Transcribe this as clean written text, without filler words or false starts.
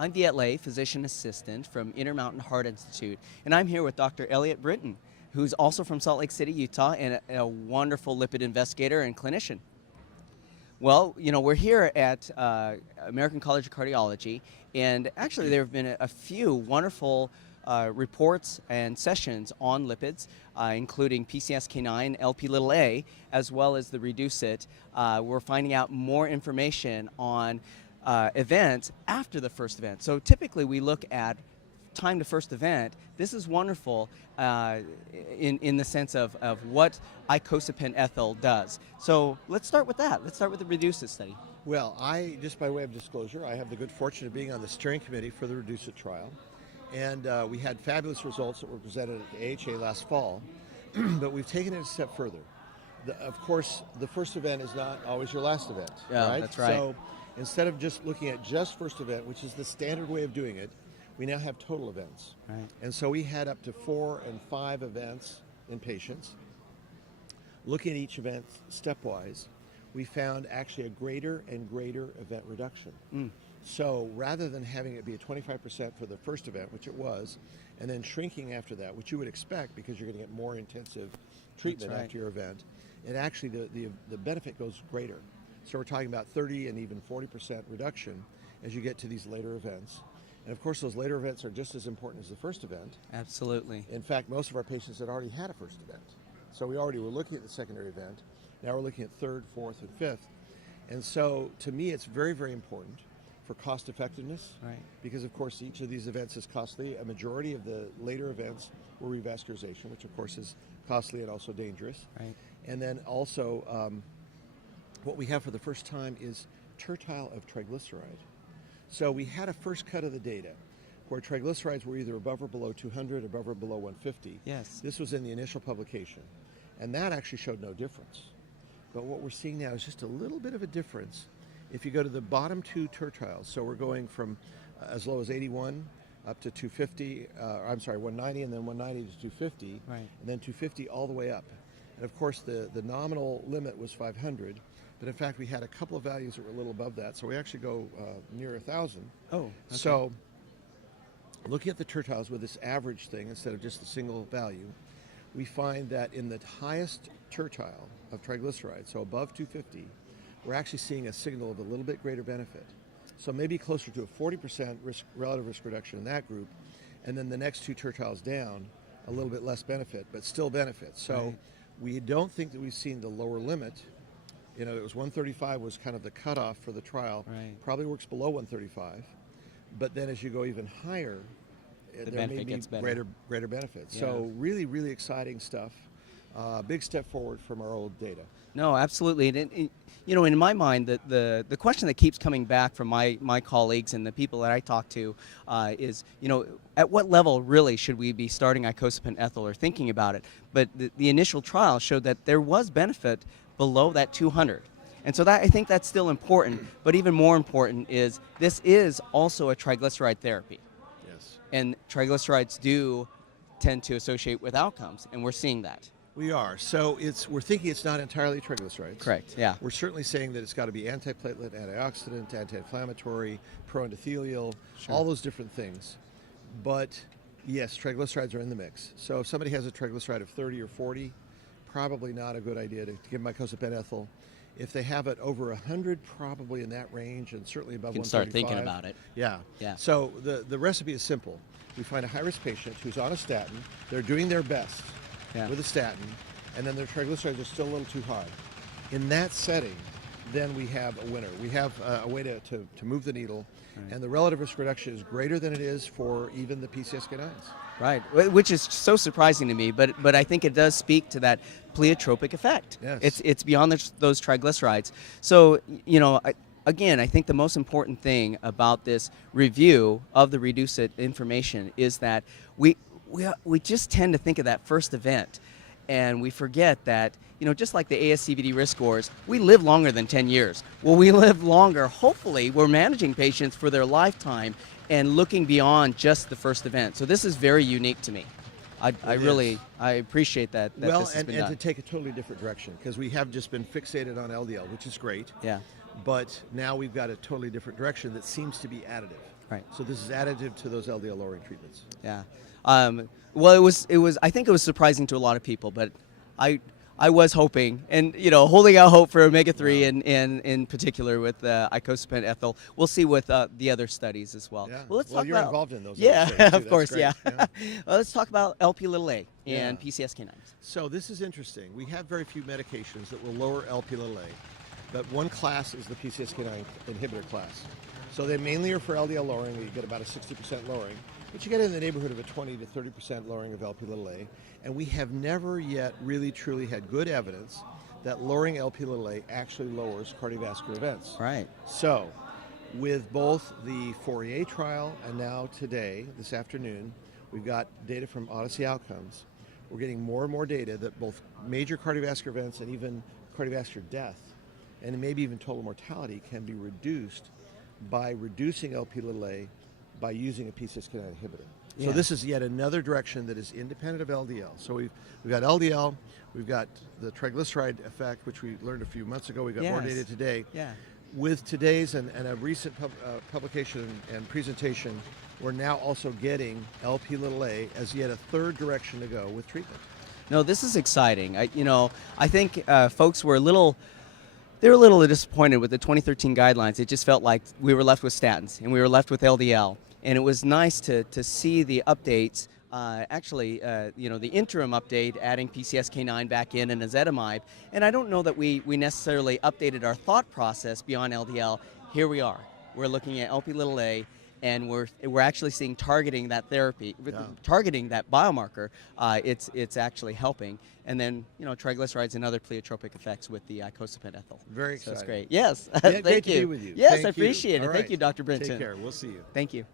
I'm Viet Le, physician assistant from Intermountain Heart Institute, and I'm here with Dr. Eliot Brinton, who's also from Salt Lake City, Utah, and a wonderful lipid investigator and clinician. Well, we're here at American College of Cardiology, and actually there have been a few wonderful reports and sessions on lipids, including PCSK9, Lp(a), as well as the REDUCE-IT. We're finding out more information on events after the first event. So typically we look at time to first event. This is wonderful in the sense of what icosapent ethyl does. So let's start with that. Let's start with the REDUCE-IT study. Well, just by way of disclosure, I have the good fortune of being on the steering committee for the REDUCE-IT trial. And we had fabulous results that were presented at the AHA last fall, but we've taken it a step further. Of course, the first event is not always your last event, right? That's right. So instead of just looking at just first event, which is the standard way of doing it, we now have total events. Right. And so we had up to 4 and 5 events in patients. Looking at each event stepwise, we found actually a greater and greater event reduction. So rather than having it be a 25% for the first event, which it was, and then shrinking after that, which you would expect because you're going to get more intensive treatment after your event, it actually, the benefit goes greater. So we're talking about 30 and even 40% reduction as you get to these later events. And of course, those later events are just as important as the first event. Absolutely. In fact, most of our patients had already had a first event. So we already were looking at the secondary event. Now we're looking at third, fourth, and fifth. And so to me, it's very, very important for cost effectiveness. Right. Because of course, each of these events is costly. A majority of the later events were revascularization, which of course is costly and also dangerous. Right. And then also, what we have for the first time is tertile of triglyceride. So we had a first cut of the data where triglycerides were either above or below 200, above or below 150. Yes. This was in the initial publication. And that actually showed no difference. But what we're seeing now is just a little bit of a difference if you go to the bottom 2 tertiles. So we're going from as low as 81 up to 250, 190, and then 190 to 250, Right. and then 250 all the way up. And of course, the nominal limit was 500. But in fact, we had a couple of values that were a little above that, so we actually go near 1,000. Oh, okay. So looking at the tertiles with this average thing instead of just a single value, we find that in the highest tertile of triglycerides, so above 250, we're actually seeing a signal of a little bit greater benefit. So maybe closer to a 40% relative risk reduction in that group, and then the next 2 tertiles down, a little bit less benefit, but still benefit. So Right. we don't think that we've seen the lower limit. It was 135 was kind of the cutoff for the trial. Right. Probably works below 135, but then as you go even higher, The there may benefit be gets better. greater benefit. Yeah. So really, really exciting stuff. Big step forward from our old data. No, absolutely. And in my mind, the question that keeps coming back from my colleagues and the people that I talk to is, at what level really should we be starting icosapent ethyl or thinking about it? But the initial trial showed that there was benefit below that 200. And so I think that's still important. But even more important is this is also a triglyceride therapy. Yes. And triglycerides do tend to associate with outcomes, and we're seeing that. We are. So we're thinking it's not entirely triglycerides. Correct, yeah. We're certainly saying that it's got to be antiplatelet, antioxidant, anti-inflammatory, pro-endothelial, Sure. all those different things. But yes, triglycerides are in the mix. So if somebody has a triglyceride of 30 or 40, probably not a good idea to give them icosapent ethyl. If they have it over 100, probably in that range, and certainly above You can 135. start thinking about it. Yeah. Yeah. So the recipe is simple. We find a high-risk patient who's on a statin. They're doing their best with a statin, and then their triglycerides are still a little too high. In that setting, then we have a winner. We have a way to move the needle, Right. and the relative risk reduction is greater than it is for even the PCSK9s. Right, which is so surprising to me, but I think it does speak to that pleiotropic effect. Yes. It's beyond those triglycerides. So, again, I think the most important thing about this review of the REDUCE-IT information is that we just tend to think of that first event, and we forget that, just like the ASCVD risk scores, we live longer than 10 years. Well, we live longer. Hopefully, we're managing patients for their lifetime and looking beyond just the first event. So this is very unique to me. I appreciate that Well, this has and been to done. take a totally different direction, because we have just been fixated on LDL, which is great. Yeah. but now we've got a totally different direction that seems to be additive. Right. So this is additive to those LDL lowering treatments. Yeah. Well, it was. I think it was surprising to a lot of people, but I was hoping, and holding out hope for omega-3, Yeah. and in particular with icosapent ethyl. We'll see with the other studies as well. Yeah. Well, let's well, talk you're about. involved in those. Yeah, other studies, too. of course. That's Yeah. great. Well, let's talk about LP(a) Yeah. and PCSK9. So this is interesting. We have very few medications that will lower LP(a), but one class is the PCSK9 inhibitor class. So they mainly are for LDL lowering. You get about a 60% lowering, but you get in the neighborhood of a 20 to 30% lowering of LP(a). And we have never yet really truly had good evidence that lowering LP(a) actually lowers cardiovascular events. Right. So, with both the Fourier trial and now today, this afternoon, we've got data from Odyssey Outcomes. We're getting more and more data that both major cardiovascular events and even cardiovascular death, and maybe even total mortality, can be reduced by reducing LP(a) by using a PCSK9 inhibitor. So Yeah. this is yet another direction that is independent of LDL. So we've got LDL, we've got the triglyceride effect, which we learned a few months ago. We got more Yes. data today. Yeah. With today's and a recent publication and presentation, we're now also getting LP(a) as yet a third direction to go with treatment. No, this is exciting. I think folks were they were a little disappointed with the 2013 guidelines. It just felt like we were left with statins and we were left with LDL. And it was nice to see the updates, the interim update adding PCSK9 back in and ezetimibe. And I don't know that we necessarily updated our thought process beyond LDL. Here we are. We're looking at LP(a), and we're actually seeing targeting that therapy, targeting that biomarker. It's actually helping. And then triglycerides and other pleiotropic effects with the icosapent ethyl. Very So exciting. it's great. Yes. Yeah, Thank great you. to be with you. Yes, Thank I you. appreciate it. All Thank right. you, Dr. Brinton. Take care. We'll see you. Thank you.